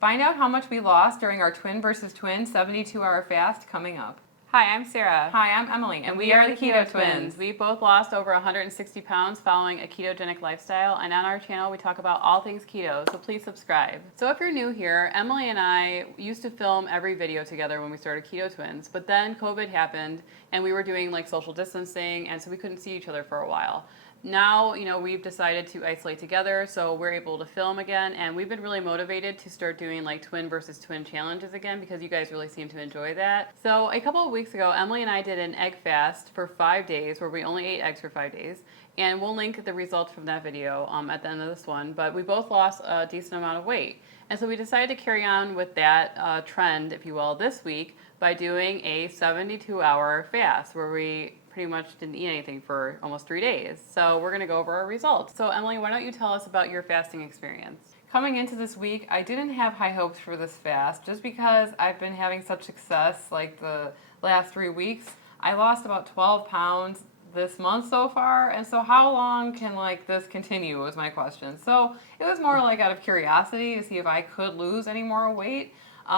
Find out how much we lost during our twin versus twin 72-hour fast coming up. Hi, I'm Sarah. Hi, I'm Emily, And we are the Keto Twins. We both lost over 160 pounds following a ketogenic lifestyle, and on our channel we talk about all things keto, so please subscribe. So if you're new here, Emily and I used to film every video together when we started Keto Twins, but then COVID happened and we were doing like social distancing, and so we couldn't see each other for a while. Now, we've decided to isolate together, so we're able to film again, and we've been really motivated to start doing like twin versus twin challenges again because you guys really seem to enjoy that. So a couple of weeks ago, Emily and I did an egg fast for 5 days where we only ate eggs for 5 days, and we'll link the results from that video at the end of this one, but we both lost a decent amount of weight. And so we decided to carry on with that trend, if you will, this week by doing a 72-hour fast where we pretty much didn't eat anything for almost 3 days. So we're gonna go over our results. So Emily, why don't you tell us about your fasting experience? Coming into this week, I didn't have high hopes for this fast just because I've been having such success like the last 3 weeks. I lost about 12 pounds this month so far, and so how long can like this continue was my question. So it was more like out of curiosity to see if I could lose any more weight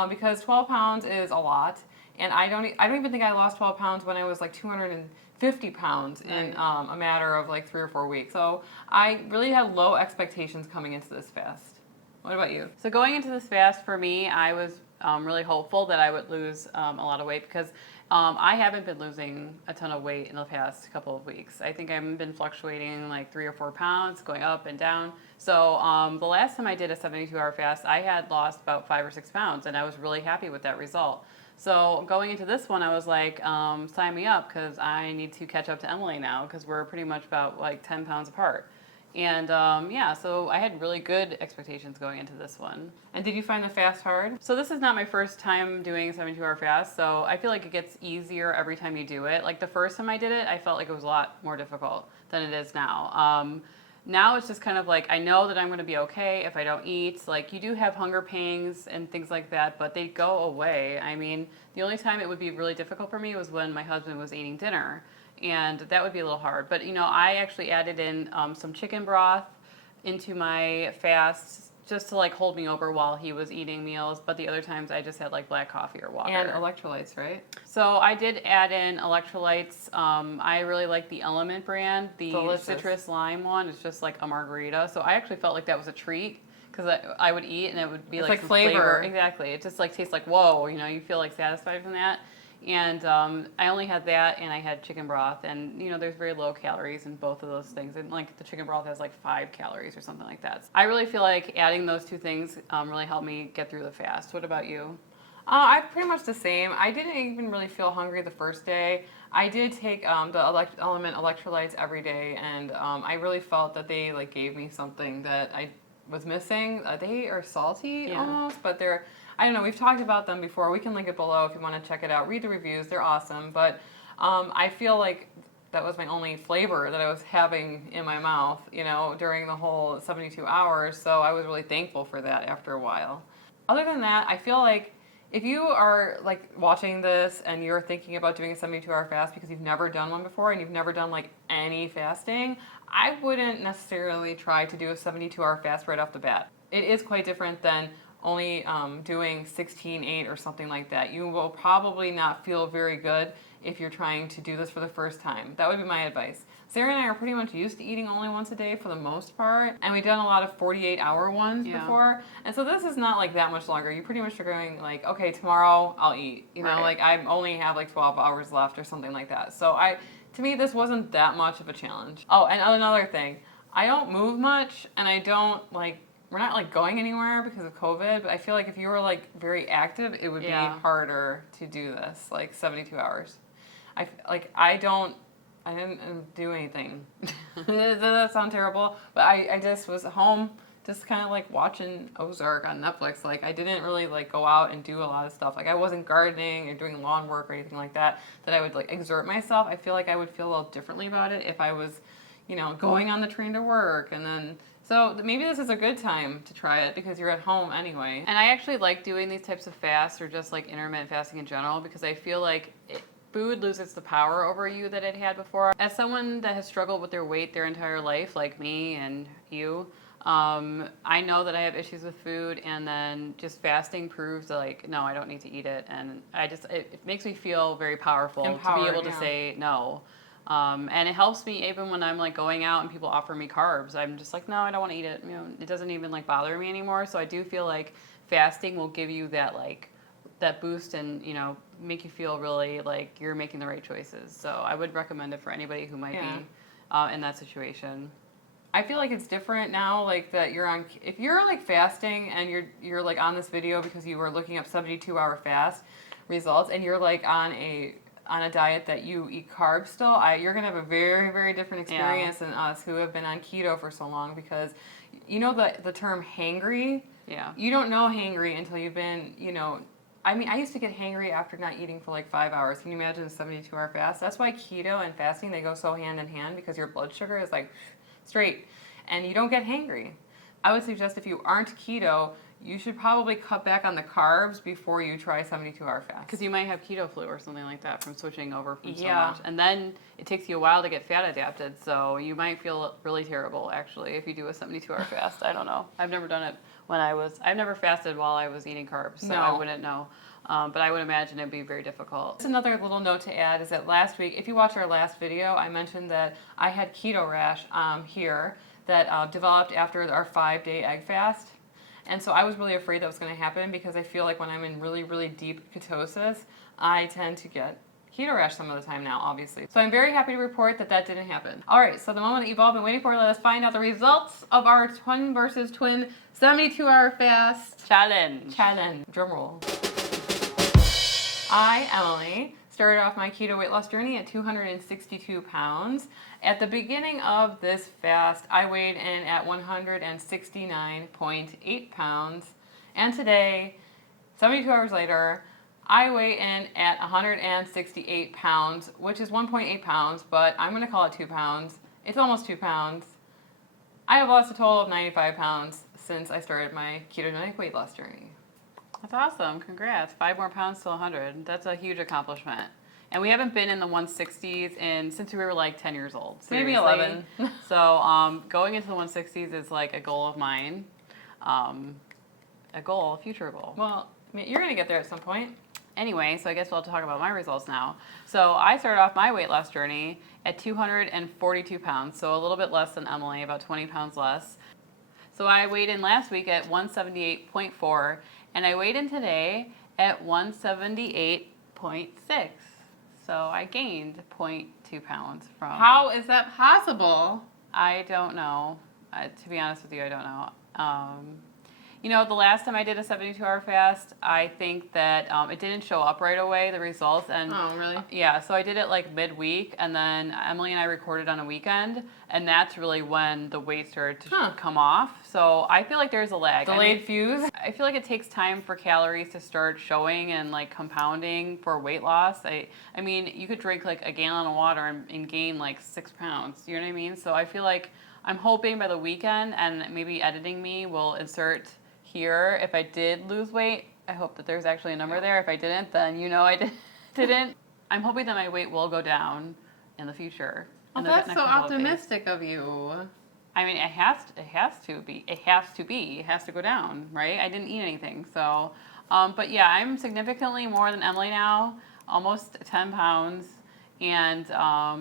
because 12 pounds is a lot, and I don't even think I lost 12 pounds when I was like 250 pounds in a matter of like 3 or 4 weeks. So I really had low expectations coming into this fast. What about you? So going into this fast for me, I was really hopeful that I would lose a lot of weight because I haven't been losing a ton of weight in the past couple of weeks. I think I've been fluctuating like 3 or 4 pounds, going up and down. So the last time I did a 72-hour fast, I had lost about 5 or 6 pounds, and I was really happy with that result. So going into this one, I was like, sign me up because I need to catch up to Emily now because we're pretty much about like 10 pounds apart. And so I had really good expectations going into this one. And did you find the fast hard? So this is not my first time doing a 72-hour fast, so I feel like it gets easier every time you do it. Like the first time I did it, I felt like it was a lot more difficult than it is now. Now it's just kind of like I know that I'm going to be okay if I don't eat. Like you do have hunger pangs and things like that, but they go away. I mean, the only time it would be really difficult for me was when my husband was eating dinner, and that would be a little hard. But I actually added in some chicken broth into my fast just to like hold me over while he was eating meals. But the other times I just had like black coffee or water. And electrolytes, right? So I did add in electrolytes. I really like the Element brand. The Delicious. citrus lime one is just like a margarita. So I actually felt like that was a treat because I would eat and it would be like some flavor. Exactly. It just like tastes like, whoa, you feel like satisfied from that. And I only had that, and I had chicken broth, and there's very low calories in both of those things, and like the chicken broth has like 5 calories or something like that. I really feel like adding those two things really helped me get through the fast. What about you? I'm pretty much the same. I didn't even really feel hungry the first day. I did take the Element electrolytes every day, and I really felt that they like gave me something that I was missing. They are salty almost, but I don't know, we've talked about them before. We can link it below if you want to check it out. Read the reviews. They're awesome. But I feel like that was my only flavor that I was having in my mouth, during the whole 72 hours. So I was really thankful for that after a while. Other than that, I feel like if you are like watching this and you're thinking about doing a 72-hour fast because you've never done one before and you've never done like any fasting, I wouldn't necessarily try to do a 72-hour fast right off the bat. It is quite different than only doing 16-8 or something like that. You will probably not feel very good if you're trying to do this for the first time. That would be my advice. Sarah and I are pretty much used to eating only once a day for the most part, and we've done a lot of 48-hour ones before, and so this is not like that much longer. You pretty much are going like, okay, tomorrow I'll eat. Like I only have like 12 hours left or something like that. So to me, this wasn't that much of a challenge. Oh, and another thing, I don't move much, and I don't like, we're not like going anywhere because of COVID, but I feel like if you were like very active, it would be harder to do this, like 72 hours. I didn't do anything. Does that sound terrible? But I just was home, just kind of like watching Ozark on Netflix. Like I didn't really like go out and do a lot of stuff. Like I wasn't gardening or doing lawn work or anything like that I would like exert myself. I feel like I would feel a little differently about it if I was, going on the train to work and then. So maybe this is a good time to try it because you're at home anyway. And I actually like doing these types of fasts or just like intermittent fasting in general because I feel like food loses the power over you that it had before. As someone that has struggled with their weight their entire life, like me and you, I know that I have issues with food, and then just fasting proves that, like, no, I don't need to eat it, and it makes me feel very powerful to be able to say no. And it helps me even when I'm like going out and people offer me carbs. I'm just like, no, I don't want to eat it. You know, it doesn't even like bother me anymore. So I do feel like fasting will give you that like that boost and, you know, make you feel really like you're making the right choices. So I would recommend it for anybody who might be in that situation. I feel like it's different now, like that you're on, if you're like fasting and you're like on this video because you were looking up 72-hour fast results and you're like on a diet that you eat carbs still, you're going to have a very, very different experience than us who have been on keto for so long, because you know the term hangry? Yeah. You don't know hangry until you've been, you know, I mean, I used to get hangry after not eating for like 5 hours. Can you imagine a 72-hour fast? That's why keto and fasting, they go so hand in hand, because your blood sugar is like straight and you don't get hangry. I would suggest if you aren't keto, you should probably cut back on the carbs before you try 72-hour fast. Because you might have keto flu or something like that from switching over from so much. And then it takes you a while to get fat adapted, so you might feel really terrible, actually, if you do a 72-hour fast. I don't know. I've never done it I've never fasted while I was eating carbs, so I wouldn't know. But I would imagine it'd be very difficult. Just another little note to add is that last week, if you watch our last video, I mentioned that I had keto rash here that developed after our 5-day egg fast. And so I was really afraid that was going to happen, because I feel like when I'm in really, really deep ketosis, I tend to get keto rash some of the time now, obviously. So I'm very happy to report that that didn't happen. All right, so the moment that you've all been waiting for, let us find out the results of our twin versus twin 72-hour fast challenge. Drum roll. I, Emily, started off my keto weight loss journey at 262 pounds. At the beginning of this fast, I weighed in at 169.8 pounds. And today, 72 hours later, I weigh in at 168 pounds, which is 1.8 pounds, but I'm going to call it 2 pounds. It's almost 2 pounds. I have lost a total of 95 pounds since I started my ketogenic weight loss journey. That's awesome. Congrats. 5 more pounds to 100. That's a huge accomplishment. And we haven't been in the 160s since we were like 10 years old. Seriously. Maybe 11. So going into the 160s is like a goal of mine. A future goal. Well, you're going to get there at some point. Anyway, so I guess we'll have to talk about my results now. So I started off my weight loss journey at 242 pounds, so a little bit less than Emily, about 20 pounds less. So I weighed in last week at 178.4, and I weighed in today at 178.6. So I gained 0.2 pounds from... How is that possible? I don't know. To be honest with you, I don't know. You know, the last time I did a 72-hour fast, I think that it didn't show up right away, the results. And oh, really? Yeah, so I did it like midweek, and then Emily and I recorded on a weekend, and that's really when the weight started to come off. So I feel like there's a lag. Delayed fuse? I feel like it takes time for calories to start showing and like compounding for weight loss. I mean, you could drink like a gallon of water and gain like 6 pounds. You know what I mean? So I feel like I'm hoping by the weekend, and maybe editing me will insert here if I did lose weight. I hope that there's actually a number there. If I didn't, then you know I didn't. I'm hoping that my weight will go down in the future. Oh, that's so optimistic of you. I mean, it has to be. It has to go down, right? I didn't eat anything, so. But yeah, I'm significantly more than Emily now, almost 10 pounds, and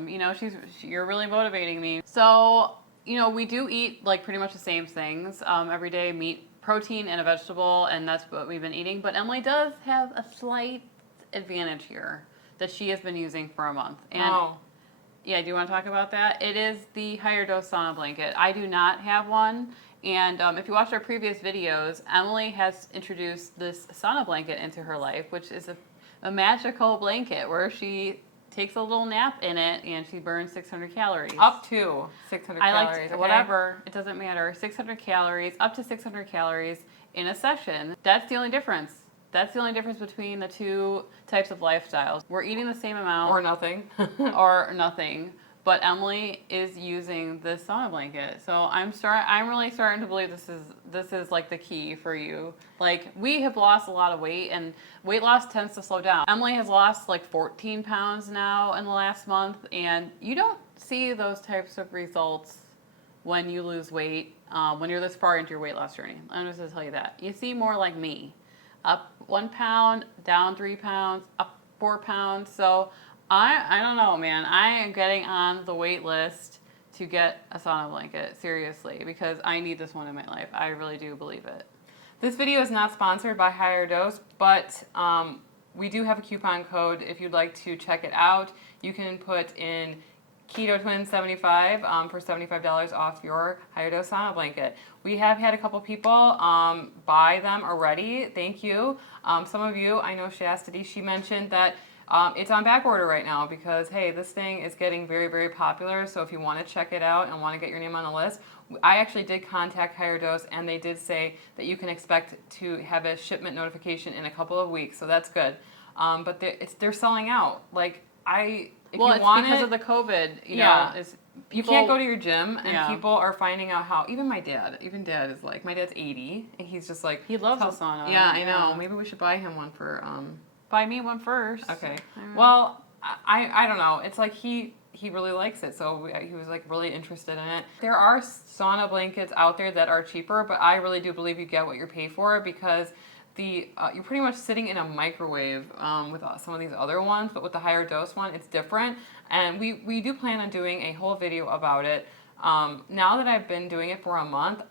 you know, you're really motivating me. So, you know, we do eat like pretty much the same things every day: meat, protein, and a vegetable, and that's what we've been eating. But Emily does have a slight advantage here that she has been using for a month. And yeah, do you want to talk about that? It is the higher dose sauna blanket. I do not have one. And if you watched our previous videos, Emily has introduced this sauna blanket into her life, which is a magical blanket where she takes a little nap in it and she burns 600 calories. Up to 600 calories. Okay? Whatever, it doesn't matter. 600 calories, up to 600 calories in a session. That's the only difference. That's the only difference between the two types of lifestyles. We're eating the same amount. Or nothing. Or nothing. But Emily is using this sauna blanket. So I'm really starting to believe this is like the key for you. Like, we have lost a lot of weight, and weight loss tends to slow down. Emily has lost like 14 pounds now in the last month, and you don't see those types of results when you lose weight, when you're this far into your weight loss journey. I'm just going to tell you that. You seem more like me. Up 1 pound, down 3 pounds, up 4 pounds. So I don't know, man. I am getting on the wait list to get a sauna blanket, seriously, because I need this one in my life. I really do believe it. This video is not sponsored by Higher Dose, but we do have a coupon code if you'd like to check it out. You can put in Keto Twins 75 for $75 off your Higher Dose sauna blanket. We have had a couple people buy them already. Thank you. Some of you, I know Chastity, she mentioned that it's on back order right now because, hey, this thing is getting very, very popular. So if you want to check it out and want to get your name on the list, I actually did contact Higher Dose, and they did say that you can expect to have a shipment notification in a couple of weeks. So that's good. But they're selling out. Like, if you want because it, of the COVID, you yeah. know, it's you can't go to your gym, and Yeah. people are finding out how. Even dad is like, my dad's 80, and he's just like, he loves a sauna. Yeah, I know. Maybe we should buy him one for. Buy me one first. Okay. Well, I don't know. It's like he really likes it, so he was like really interested in it. There are sauna blankets out there that are cheaper, but I really do believe you get what you pay for because you're pretty much sitting in a microwave with some of these other ones, but with the Higher Dose one, it's different. And we do plan on doing a whole video about it. Now that I've been doing it for a month,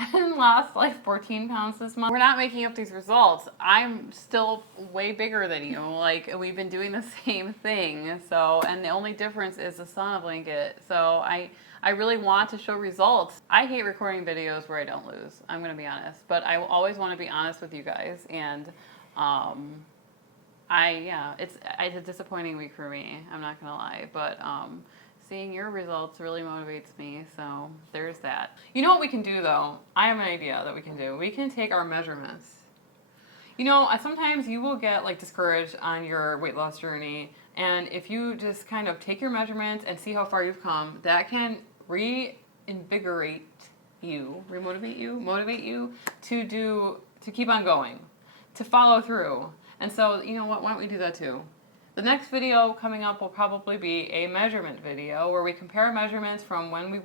I lost like 14 pounds this month. We're not making up these results. I'm still way bigger than you. Like, we've been doing the same thing. So, and the only difference is the sauna blanket. So I really want to show results. I hate recording videos where I don't lose. I'm going to be honest. But I always want to be honest with you guys. And it's a disappointing week for me. I'm not going to lie. But seeing your results really motivates me. So there's that. You know what we can do though? I have an idea that we can do. We can take our measurements. You know, sometimes you will get like discouraged on your weight loss journey, and if you just kind of take your measurements and see how far you've come, that can motivate you to keep on going, to follow through. And so, you know what? Why don't we do that too? The next video coming up will probably be a measurement video where we compare measurements from when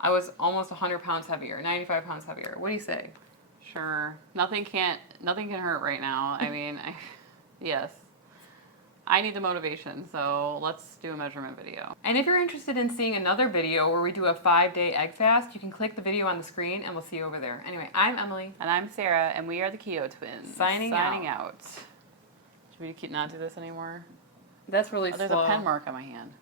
I was almost 100 pounds heavier, 95 pounds heavier. What do you say? Sure. Nothing can hurt right now. I mean, yes. I need the motivation, so let's do a measurement video. And if you're interested in seeing another video where we do a 5-day egg fast, you can click the video on the screen and we'll see you over there. Anyway, I'm Emily. And I'm Sarah, and we are the Keto Twins. Signing out. Should we not do this anymore? That's really slow. There's a pen mark on my hand.